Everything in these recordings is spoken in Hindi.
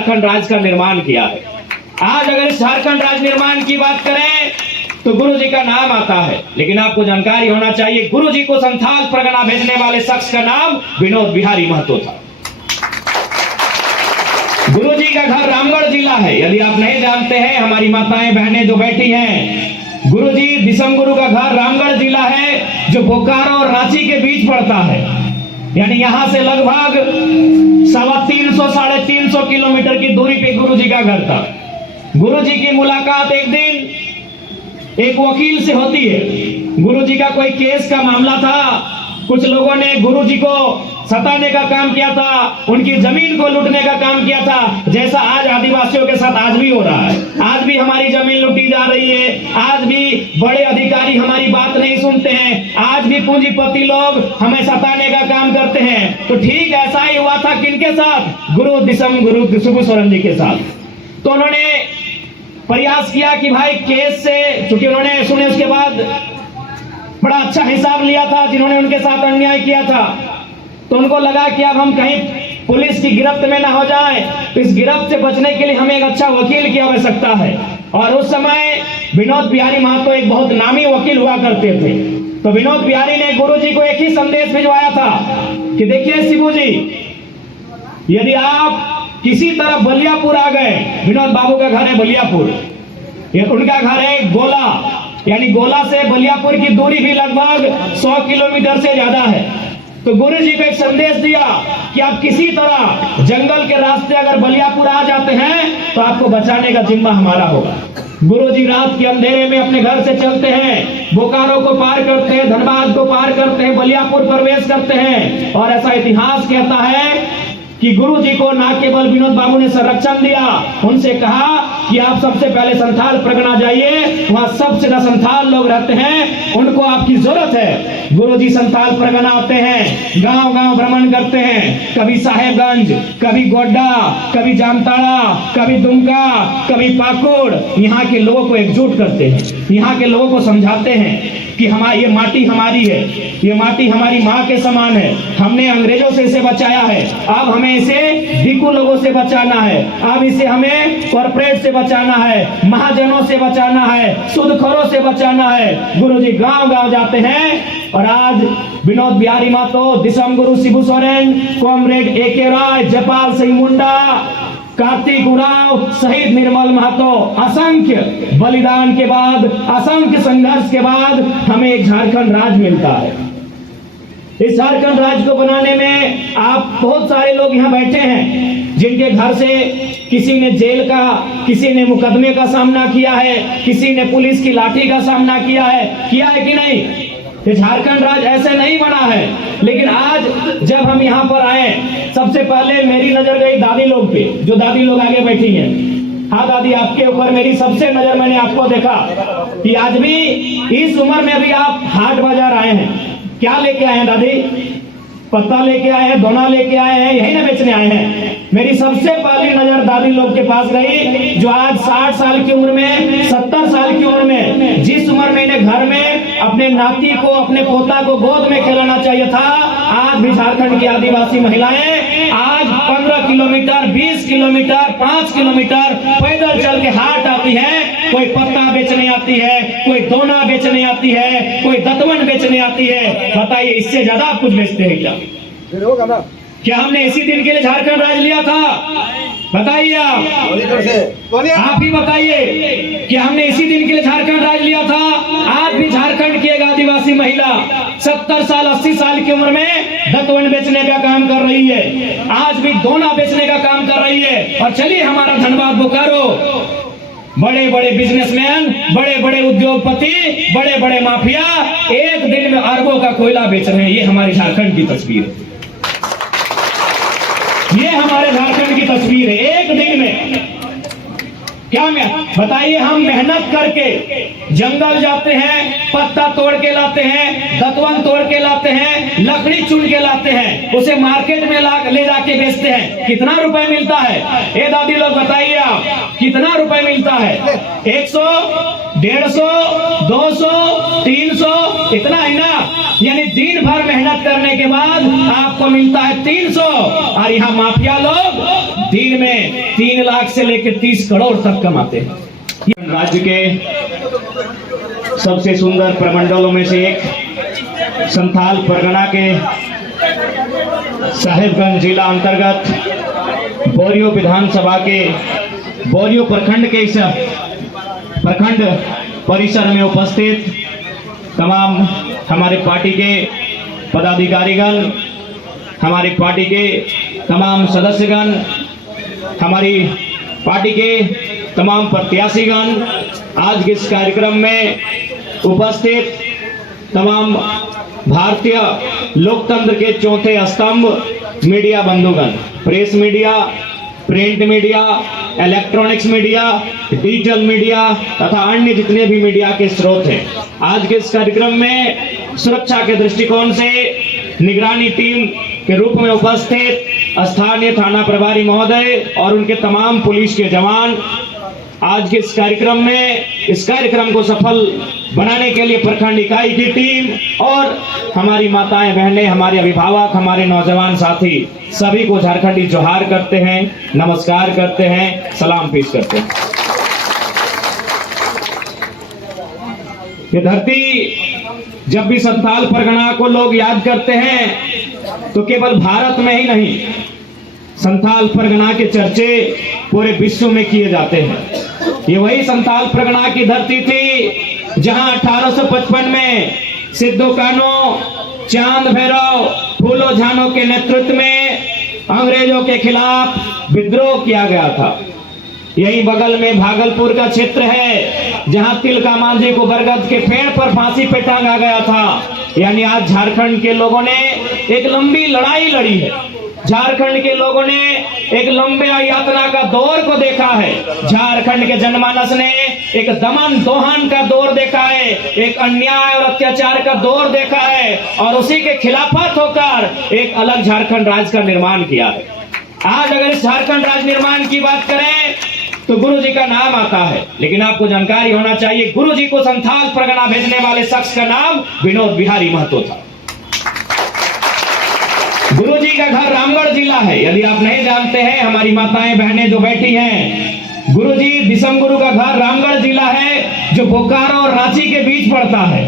झारखंड राज्य का निर्माण किया है। आज अगर इस झारखंड राज्य निर्माण की बात करें तो गुरु जी का नाम आता है, लेकिन आपको जानकारी होना चाहिए गुरु जी को संथाल परगना भेजने वाले शख्स का नाम विनोद बिहारी महतो था। गुरु जी का घर रामगढ़ जिला है। यदि आप नहीं जानते हैं, हमारी माताएं बहनें जो बैठी हैं, गुरु जी दिसम गुरु का घर रामगढ़ जिला है, जो बोकारो और रांची के बीच पड़ता है। यानी यहां से लगभग 350-350 किलोमीटर की दूरी पे गुरु जी का घर था। गुरु जी की मुलाकात एक दिन एक वकील से होती है। गुरु जी का कोई केस का मामला था, कुछ लोगों ने गुरु जी को सताने का काम किया था, उनकी जमीन को लूटने का काम किया था, जैसा आज आदिवासियों के साथ आज भी हो रहा है। आज भी हमारी जमीन लूटी जा रही है, आज भी बड़े अधिकारी हमारी बात नहीं सुनते हैं, आज भी पूंजीपति लोग हमें सताने का काम करते हैं। तो ठीक ऐसा ही हुआ था किनके साथ? गुरु दिसम गुरु शिबू सोरेन जी के साथ। तो उन्होंने प्रयास किया कि भाई केस से, चूंकि उन्होंने सुने उसके बाद बड़ा अच्छा हिसाब लिया था जिन्होंने उनके साथ अन्याय किया था, तो उनको लगा कि अब हम कहीं पुलिस की गिरफ्त में ना हो जाए, तो इस गिरफ्त से बचने के लिए हमें एक अच्छा वकील की आवश्यकता है। और उस समय विनोद बिहारी महतो एक बहुत नामी वकील हुआ करते थे। तो विनोद बिहारी ने गुरु जी को एक ही संदेश भिजवाया था कि देखिए शिबू जी, यदि आप किसी तरह बलियापुर आ गए, विनोद बाबू का घर है बलियापुर, उनका घर है गोला, यानी गोला से बलियापुर की दूरी भी लगभग 100 किलोमीटर से ज्यादा है। तो गुरु जी को एक संदेश दिया कि आप किसी तरह जंगल के रास्ते अगर बलियापुर आ जाते हैं तो आपको बचाने का जिम्मा हमारा होगा। गुरु जी रात के अंधेरे में अपने घर से चलते हैं, बोकारो को पार करते हैं, धनबाद को पार करते हैं, बलियापुर प्रवेश करते हैं। और ऐसा इतिहास कहता है कि गुरु जी को ना केवल विनोद बाबू ने संरक्षण दिया, उनसे कहा कि आप सबसे पहले संथाल परगना जाइए, वहां सबसे ज्यादा संथाल लोग रहते हैं, उनको आपकी जरूरत है। गुरु जी संथाल परगना आते हैं, गांव गांव भ्रमण करते हैं, कभी साहेबगंज, कभी गोड्डा, कभी जामताड़ा, कभी दुमका, कभी पाकुड़। यहाँ के लोगों को एकजुट करते हैं, यहाँ के लोगों को समझाते हैं कि हमारी ये माटी हमारी है, ये माटी हमारी माँ के समान है, हमने अंग्रेजों से इसे बचाया है, अब हमें इसे दिकू लोगों से बचाना है, अब इसे हमें कॉर्पोरेट से बचाना है, महाजनों से बचाना है, सूदखोरों से बचाना है। गुरु जी गांव गांव जाते हैं। और आज विनोद बिहारी महतो, दिसम गुरु शिबू सोरेन, कॉमरेड AK राय, जयपाल सिंह मुंडा, कार्तिक उरांव, शहीद निर्मल महतो, असंख्य बलिदान के बाद, असंख्य संघर्ष के बाद हमें एक झारखंड राज्य मिलता है। इस झारखंड राज्य को बनाने में आप बहुत सारे लोग यहाँ बैठे हैं जिनके घर से किसी ने जेल का, किसी ने मुकदमे का सामना किया है, किसी ने पुलिस की लाठी का सामना किया है कि नहीं? ये झारखंड राज्य ऐसे नहीं बना है। लेकिन आज जब हम यहाँ पर आए, सबसे पहले मेरी नजर गई दादी लोग पे, जो दादी लोग आगे बैठी हैं। हाँ दादी, आपके ऊपर मेरी सबसे नजर, मैंने आपको देखा कि आज भी इस उम्र में भी आप हाट बाजार आए हैं। क्या लेके आए हैं दादी? पत्ता लेके आए हैं, दोना लेके आए हैं, यही ना बेचने आए हैं? मेरी सबसे पहली नजर दादी लोग के पास गई, जो आज 60 साल की उम्र में, 70 साल की उम्र में, जिस उम्र में इन्हें घर में अपने नाती को, अपने पोता को गोद में खिलाना चाहिए था, आज भी झारखंड की आदिवासी महिलाएं आज 15 किलोमीटर, 20 किलोमीटर, 5 किलोमीटर पैदल चल के हाट आती है। कोई पत्ता बेचने आती है, कोई दोना बेचने आती है, कोई दतवन बेचने आती है। बताइए, इससे ज्यादा आप कुछ बेचते हैं क्या? क्या हमने इसी दिन के लिए झारखंड राज्य लिया था? बताइए आप ही बताइए, क्या हमने इसी दिन के लिए झारखंड राज्य लिया था? आज भी झारखंड की एक आदिवासी महिला 70 साल 80 साल की उम्र में दतवन बेचने का काम कर रही है, आज भी दोना बेचने का काम कर रही है। और चलिए हमारा धनबाद बोकारो, बड़े बड़े बिजनेसमैन, बड़े बड़े उद्योगपति, बड़े बड़े माफिया एक दिन में अरबों का कोयला बेच रहे हैं। ये हमारी झारखंड की तस्वीर है, ये हमारे झारखंड की तस्वीर है। एक दिन में क्या बताइए, हम मेहनत करके जंगल जाते हैं, पत्ता तोड़ के लाते हैं, दतवन तोड़ के लाते हैं, लकड़ी चुन के लाते हैं, उसे मार्केट में ले जाके बेचते हैं। कितना रुपए मिलता है? ये दादी लोग बताइए आप, कितना रुपए मिलता है? 100, 150, 200, 300, इतना है ना? यानी दिन भर मेहनत करने के बाद आपको मिलता है 300। और यहाँ माफिया लोग दिन में 3 लाख से लेकर 30 करोड़ तक कमाते हैं। राज्य के सबसे सुंदर प्रमंडलों में से एक संथाल परगना के साहेबगंज जिला अंतर्गत बोरियो विधानसभा के बोरियो प्रखंड के इस प्रखंड परिसर में उपस्थित तमाम हमारे पार्टी के पदाधिकारीगण, हमारी पार्टी के तमाम सदस्यगण, हमारी पार्टी के तमाम प्रत्याशीगण, आज के इस कार्यक्रम में उपस्थित तमाम भारतीय लोकतंत्र के चौथे स्तंभ मीडिया बंधुगण, press media, print media, electronics media, digital media तथा अन्य जितने भी मीडिया के स्रोत हैं, आज के इस कार्यक्रम में सुरक्षा के दृष्टिकोण से निगरानी टीम के रूप में उपस्थित स्थानीय थाना प्रभारी महोदय और उनके तमाम पुलिस के जवान, आज के इस कार्यक्रम को सफल बनाने के लिए प्रखंड इकाई की टीम और हमारी माताएं बहनें, हमारे अभिभावक, हमारे नौजवान साथी सभी को झारखंडी जोहार करते हैं, नमस्कार करते हैं, सलाम पेश करते हैं। ये धरती जब भी संथाल परगना को लोग याद करते हैं तो केवल भारत में ही नहीं, संथाल परगना के चर्चे पूरे विश्व में किए जाते हैं। ये वही संथाल परगना की धरती थी जहां 1855 में सिद्धो कान्हो, चांद भैरव, फूलो झानो के नेतृत्व में अंग्रेजों के खिलाफ विद्रोह किया गया था। यही बगल में भागलपुर का क्षेत्र है जहां तिलका मांझी को बरगद के पेड़ पर फांसी पे टांगा गया था। यानी आज झारखंड के लोगों ने एक लंबी लड़ाई लड़ी है, झारखंड के लोगों ने एक लंबे यातना का दौर को देखा है, झारखंड के जनमानस ने एक दमन दोहन का दौर देखा है, एक अन्याय और अत्याचार का दौर देखा है और उसी के खिलाफत होकर एक अलग झारखंड राज्य का निर्माण किया है। आज अगर इस झारखंड राज्य निर्माण की बात करें तो गुरु जी का नाम आता है, लेकिन आपको जानकारी होना चाहिए गुरु जी को संथाल परगना भेजने वाले शख्स का नाम विनोद बिहारी महतो था। गुरु जी का घर रामगढ़ जिला है, यदि आप नहीं जानते हैं, हमारी माताएं बहनें जो बैठी हैं, गुरु जी दिसम गुरु का घर रामगढ़ जिला है जो बोकारो और रांची के बीच पड़ता है।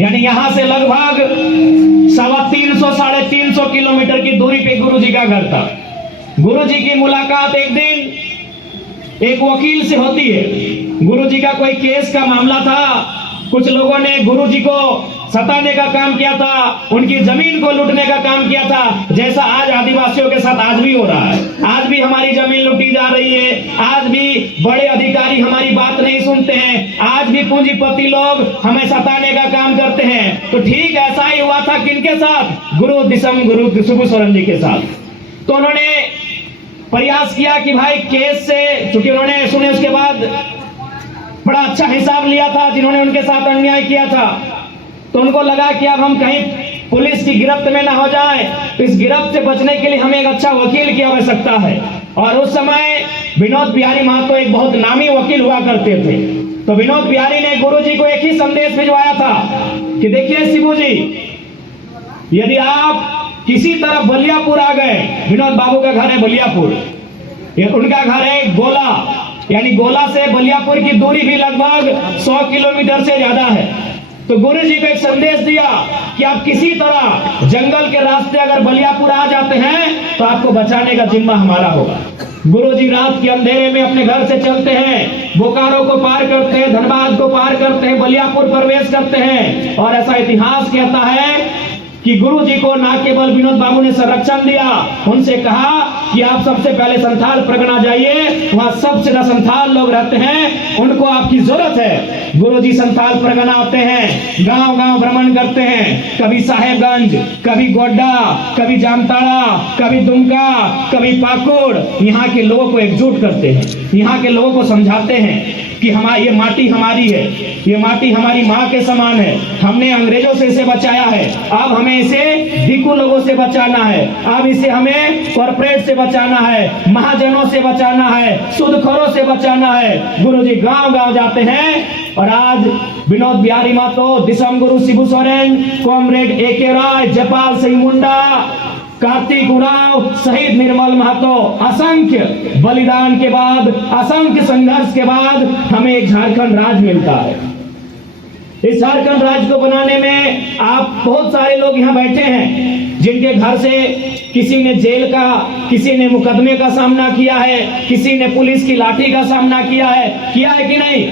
यानी यहां से लगभग 350-350 किलोमीटर की दूरी पे गुरु जी का घर था। गुरु जी की मुलाकात एक दिन एक वकील से होती है। गुरु जी का कोई केस का मामला था, कुछ लोगों ने गुरु जी को सताने का काम किया था, उनकी जमीन को लूटने का काम किया था, जैसा आज आदिवासियों के साथ आज भी हो रहा है। आज भी हमारी जमीन लूटी जा रही है, आज भी बड़े अधिकारी हमारी बात नहीं सुनते हैं, आज भी पूंजीपति लोग हमें सताने का काम करते हैं। तो ठीक ऐसा ही हुआ था किनके साथ? गुरु दिसम गुरु शिबूसोरेन जी के साथ। तो उन्होंने प्रयास किया कि भाई केस से, चूंकि उन्होंने सुने उसके बाद बड़ा अच्छा हिसाब लिया था जिन्होंने उनके साथ अन्याय किया था, तो उनको लगा कि अब हम कहीं पुलिस की गिरफ्त में ना हो जाए, तो इस गिरफ्त से बचने के लिए हमें एक अच्छा वकील की आवश्यकता है। और उस समय विनोद बिहारी महतो एक बहुत नामी वकील हुआ करते थे। तो विनोद बिहारी ने गुरु जी को एक ही संदेश भिजवाया था कि देखिए शिबू जी, यदि आप किसी तरह बलियापुर आ गए, विनोद बाबू का घर है बलियापुर, उनका घर है गोला, यानी गोला से बलियापुर की दूरी भी लगभग 100 किलोमीटर से ज्यादा है। तो गुरु जी को एक संदेश दिया कि आप किसी तरह जंगल के रास्ते अगर बलियापुर आ जाते हैं तो आपको बचाने का जिम्मा हमारा होगा। गुरु जी रात के अंधेरे में अपने घर से चलते हैं, बोकारो को पार करते हैं, धनबाद को पार करते हैं, बलियापुर प्रवेश करते हैं। और ऐसा इतिहास कहता है कि गुरु जी को ना केवल विनोद बाबू ने संरक्षण दिया, उनसे कहा कि आप सबसे पहले संथाल परगना जाइए, वहां सबसे ज्यादा संथाल लोग रहते हैं, उनको आपकी जरूरत है। गुरु जी संथाल परगना आते हैं, गांव गांव भ्रमण करते हैं, कभी साहेबगंज, कभी गोड्डा, कभी जामताड़ा, कभी दुमका, कभी पाकुड़, यहाँ के लोगों को एकजुट करते हैं, यहाँ के लोगों को समझाते हैं कि हमारी ये माटी हमारी है, ये माटी हमारी माँ के समान है, हमने अंग्रेजों से इसे बचाया है, अब हमें इसे दिकू लोगों से बचाना है, अब इसे हमें कॉर्पोरेट से बचाना है, महाजनों से बचाना है, सूदखोरों से बचाना है। गुरुजी गांव गांव जाते हैं और आज विनोद बिहारी महतो, दिसम गुरु शिबूसोरेन, कॉमरेड AK रॉय, जयपाल सिंह मुंडा, कार्तिक उरांव, शहीद निर्मल महतो, असंख्य बलिदान के बाद, असंख्य संघर्ष के बाद हमें एक झारखंड राज्य मिलता है। इस झारखंड राज्य को बनाने में आप बहुत सारे लोग यहाँ बैठे हैं जिनके घर से किसी ने जेल का, किसी ने मुकदमे का सामना किया है, किसी ने पुलिस की लाठी का सामना किया है कि नहीं?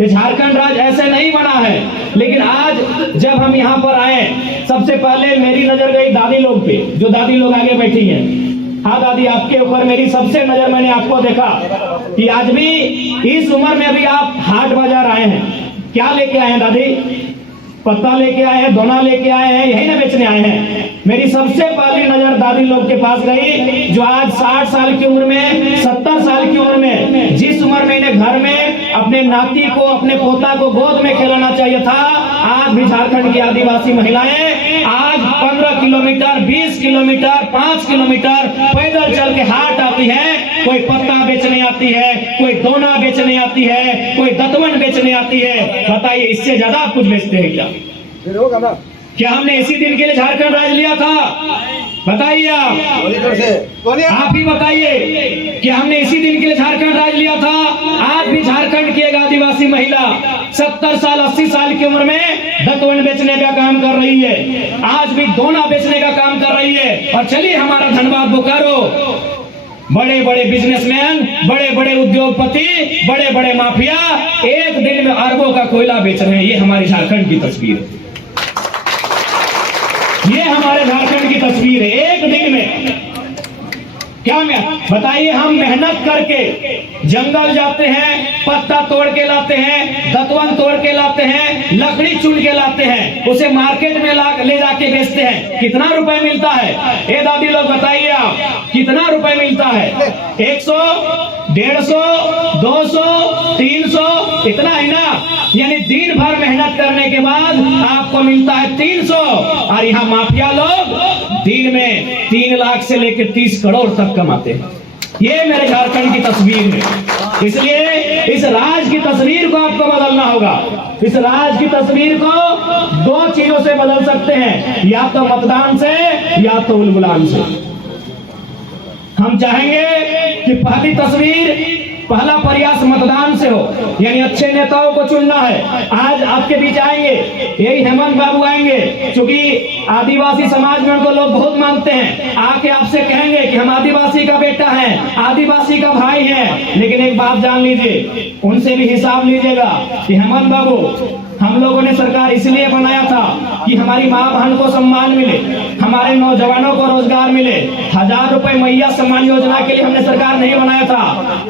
ये झारखंड राज्य ऐसे नहीं बना है। लेकिन आज जब हम यहाँ पर आए, सबसे पहले मेरी नजर गई दादी लोग पे, जो दादी लोग आगे बैठी हैं। हाँ दादी, आपके ऊपर मेरी सबसे नजर, मैंने आपको देखा कि आज भी इस उम्र में भी आप हाट बाजार आए हैं। क्या लेके आए हैं दादी? पत्ता लेके आए हैं, दोना लेके आए हैं, यही ना बेचने आए हैं? मेरी सबसे पहली नजर दादी लोग के पास गई, जो आज 60 साल की उम्र में, 70 साल की उम्र में, जिस उम्र में इन्हें घर में अपने नाती को, अपने पोता को गोद में खिलाना चाहिए था, आज भी झारखंड की आदिवासी महिलाएं आज 15 किलोमीटर, 20 किलोमीटर, 5 किलोमीटर पैदल चल के हाट आती है। कोई पत्ता बेचने आती है, कोई दोना बेचने आती है, कोई दतवन बेचने आती है। बताइए, इससे ज्यादा आप कुछ बेचते हैं क्या? क्या हमने इसी दिन के लिए झारखंड राज्य लिया था? बताइए आप ही बताइए, क्या हमने इसी दिन के लिए झारखंड राज्य लिया था? आज भी झारखंड की एक आदिवासी महिला 70 साल, 80 साल की उम्र में दतवन बेचने का काम कर रही है, आज भी दोना बेचने का काम कर रही है। और चलिए, हमारा धनबाद बोकारो, बड़े बड़े बिजनेसमैन, बड़े बड़े उद्योगपति, बड़े बड़े माफिया एक दिन में अरबों का कोयला बेच रहे हैं। ये हमारी झारखंड की तस्वीर है, ये हमारे झारखंड की तस्वीर है। एक दिन में क्या बताइए, हम मेहनत करके जंगल जाते हैं, पत्ता तोड़ के लाते हैं, दतवन तोड़ के लाते हैं, लकड़ी चुन के लाते हैं, उसे मार्केट में ले जाके बेचते हैं। कितना रुपए मिलता है? ए दादी लोग बताइए, आप कितना रुपए मिलता है? 100, 150, 200, 300, इतना है ना? यानी दिन भर मेहनत करने के बाद आपको मिलता है 300। और यहाँ माफिया लोग दिन में 3 लाख से लेकर 30 करोड़ तक कमाते हैं। ये मेरे झारखंड की तस्वीर है। इसलिए इस राज्य की तस्वीर को आपको बदलना होगा। इस राज्य की तस्वीर को 2 चीजों से बदल सकते हैं, या तो मतदान से, या तो उलगुलान से। हम चाहेंगे कि पहली तस्वीर, पहला प्रयास मतदान से हो, यानी अच्छे नेताओं को चुनना है। आज आपके बीच आएंगे, यही हेमंत बाबू आएंगे, क्योंकि आदिवासी समाज में उनको लोग बहुत मानते हैं। आके आपसे कहेंगे कि हम आदिवासी का बेटा है, आदिवासी का भाई है। लेकिन एक बात जान लीजिए, उनसे भी हिसाब लीजिएगा कि हेमंत बाबू, हम लोगों ने सरकार इसलिए बनाया था कि हमारी माँ बहन को सम्मान मिले, हमारे नौजवानों को रोजगार मिले। 1000 रुपए मैया सम्मान योजना के लिए हमने सरकार नहीं बनाया था।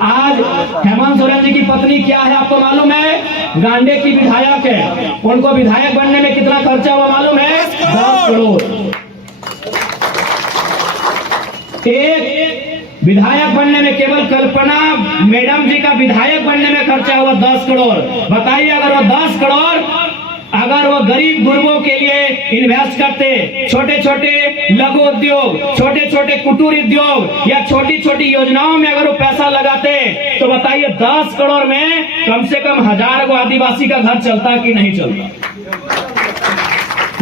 आज हेमंत सोरेन जी की पत्नी क्या है आपको मालूम है? गांडे की विधायक है। उनको विधायक बनने में कितना खर्चा हुआ मालूम है? 10 करोड़। एक विधायक बनने में, केवल कल्पना मैडम जी का विधायक बनने में खर्चा हुआ 10 करोड़। बताइए, अगर वो 10 करोड़ अगर वो गरीब गुरबों के लिए इन्वेस्ट करते, छोटे छोटे लघु उद्योग, छोटे छोटे कुटीर उद्योग या छोटी छोटी योजनाओं में अगर वो पैसा लगाते, तो बताइए 10 करोड़ में कम से कम 1000 को आदिवासी का घर चलता कि नहीं चलता?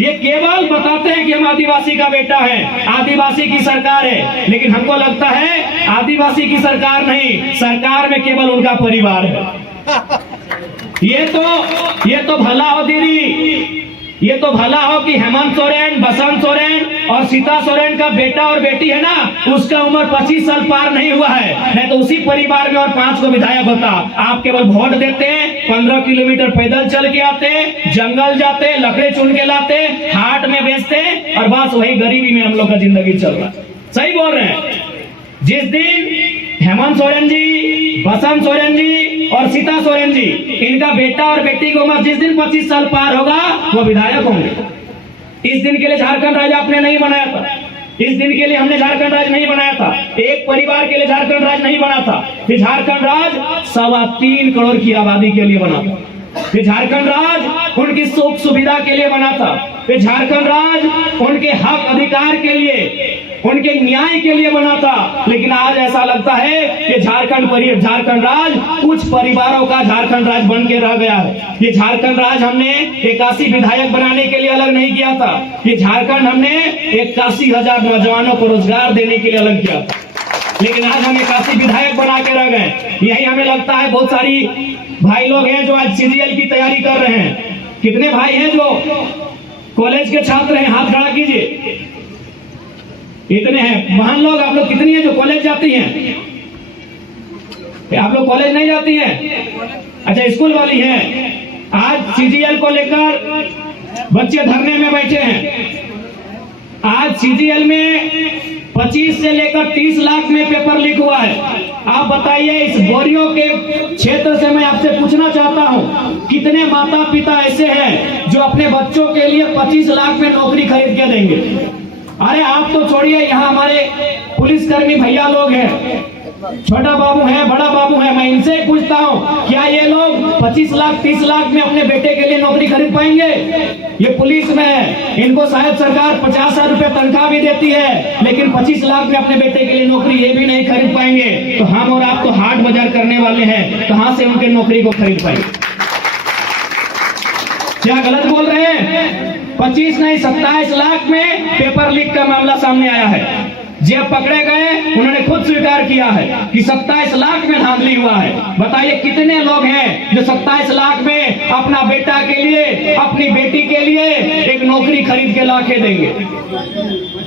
ये केवल बताते हैं कि हम आदिवासी का बेटा है, आदिवासी की सरकार है। लेकिन हमको लगता है आदिवासी की सरकार नहीं, सरकार में केवल उनका परिवार है। ये तो भला हो दीदी, ये तो भला हो कि हेमंत सोरेन, बसंत सोरेन और सीता सोरेन का बेटा और बेटी है ना, उसका उम्र 25 साल पार नहीं हुआ है। नहीं तो उसी परिवार में और 5 को विधायक होता। आप केवल वोट देते, 15 किलोमीटर पैदल चल के आते, जंगल जाते, लकड़ी चुन के लाते, हाट में बेचते, और बस वही गरीबी में हम लोग का जिंदगी चल रहा है। सही बोल रहे हैं। जिस दिन हेमंत सोरेन जी, बसंत सोरेन जी और सीता सोरेन जी, इनका बेटा और बेटी की उम्र जिस दिन 25 साल पार होगा, वो विधायक होंगे। इस दिन के लिए झारखंड राज्य आपने नहीं बनाया था। इस दिन के लिए हमने झारखंड राज्य नहीं बनाया था। एक परिवार के लिए झारखंड राज्य नहीं बना था। ये झारखंड राज्य 3.25 करोड़ की आबादी के लिए बना था। ये झारखंड राज्य उनकी सुख सुविधा के लिए बना था। ये झारखंड राज्य उनके हक अधिकार के लिए उनके न्याय के लिए बना था। लेकिन आज ऐसा लगता है कि झारखंड राज कुछ परिवारों का झारखंड राज बन के रह गया है। ये झारखंड राज हमने 81 विधायक बनाने के लिए अलग नहीं किया था। ये झारखंड हमने 81,000 नौजवानों को रोजगार देने के लिए अलग किया था। लेकिन आज हम 81 विधायक बना के रह गए। यही हमें लगता है बहुत सारी भाई लोग हैं जो आज सीजीएल की तैयारी कर रहे हैं। कितने भाई हैं जो कॉलेज के छात्र हैं? हाथ खड़ा कीजिए। इतने हैं। बहन लोग आप लोग कितनी हैं जो कॉलेज जाती हैं? आप लोग कॉलेज नहीं जाती हैं? अच्छा, स्कूल वाली हैं। आज सीजीएल को लेकर बच्चे धरने में बैठे हैं। आज सीजीएल में 25 से लेकर 30 लाख में पेपर लीक हुआ है। आप बताइए, इस बोरियों के क्षेत्र से मैं आपसे पूछना चाहता हूं, कितने माता पिता ऐसे हैं जो अपने बच्चों के लिए 25 लाख में नौकरी खरीद के देंगे? अरे आप तो छोड़िए, यहाँ हमारे पुलिसकर्मी भैया लोग हैं, छोटा बाबू है, बड़ा बाबू है, मैं इनसे पूछता हूँ, क्या ये लोग 25 लाख 30 लाख में अपने बेटे के लिए नौकरी खरीद पाएंगे? ये पुलिस में है, इनको शायद सरकार 50,000 रुपए तनख्वाह भी देती है, लेकिन 25 लाख में अपने बेटे के लिए नौकरी ये भी नहीं खरीद पाएंगे। तो हम और आप तो हाट बाजार करने वाले हैं, कहां से उनके नौकरी को खरीद पाएंगे? क्या गलत बोल रहे हैं? 25 नहीं 27 लाख में पेपर लीक का मामला सामने आया है। जब पकड़े गए उन्होंने खुद स्वीकार किया है कि 27 लाख में धांधली हुआ है। बताइए कितने लोग हैं जो 27 लाख में अपना बेटा के लिए, अपनी बेटी के लिए एक नौकरी खरीद के ला के देंगे?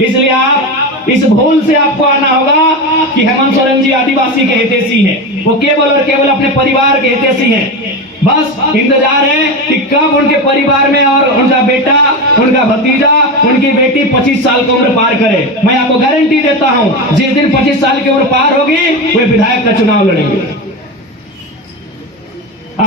इसलिए आप इस भूल से आपको आना होगा कि हेमंत सोरेन जी आदिवासी के हितैषी हैं। वो केवल और केवल अपने परिवार के हितैषी हैं। बस इंतजार है कि कब उनके परिवार में और उनका बेटा, उनका भतीजा, उनकी बेटी 25 साल की उम्र पार करे। मैं आपको गारंटी देता हूं, जिस दिन 25 साल की उम्र पार होगी वे विधायक का चुनाव लड़ेंगे।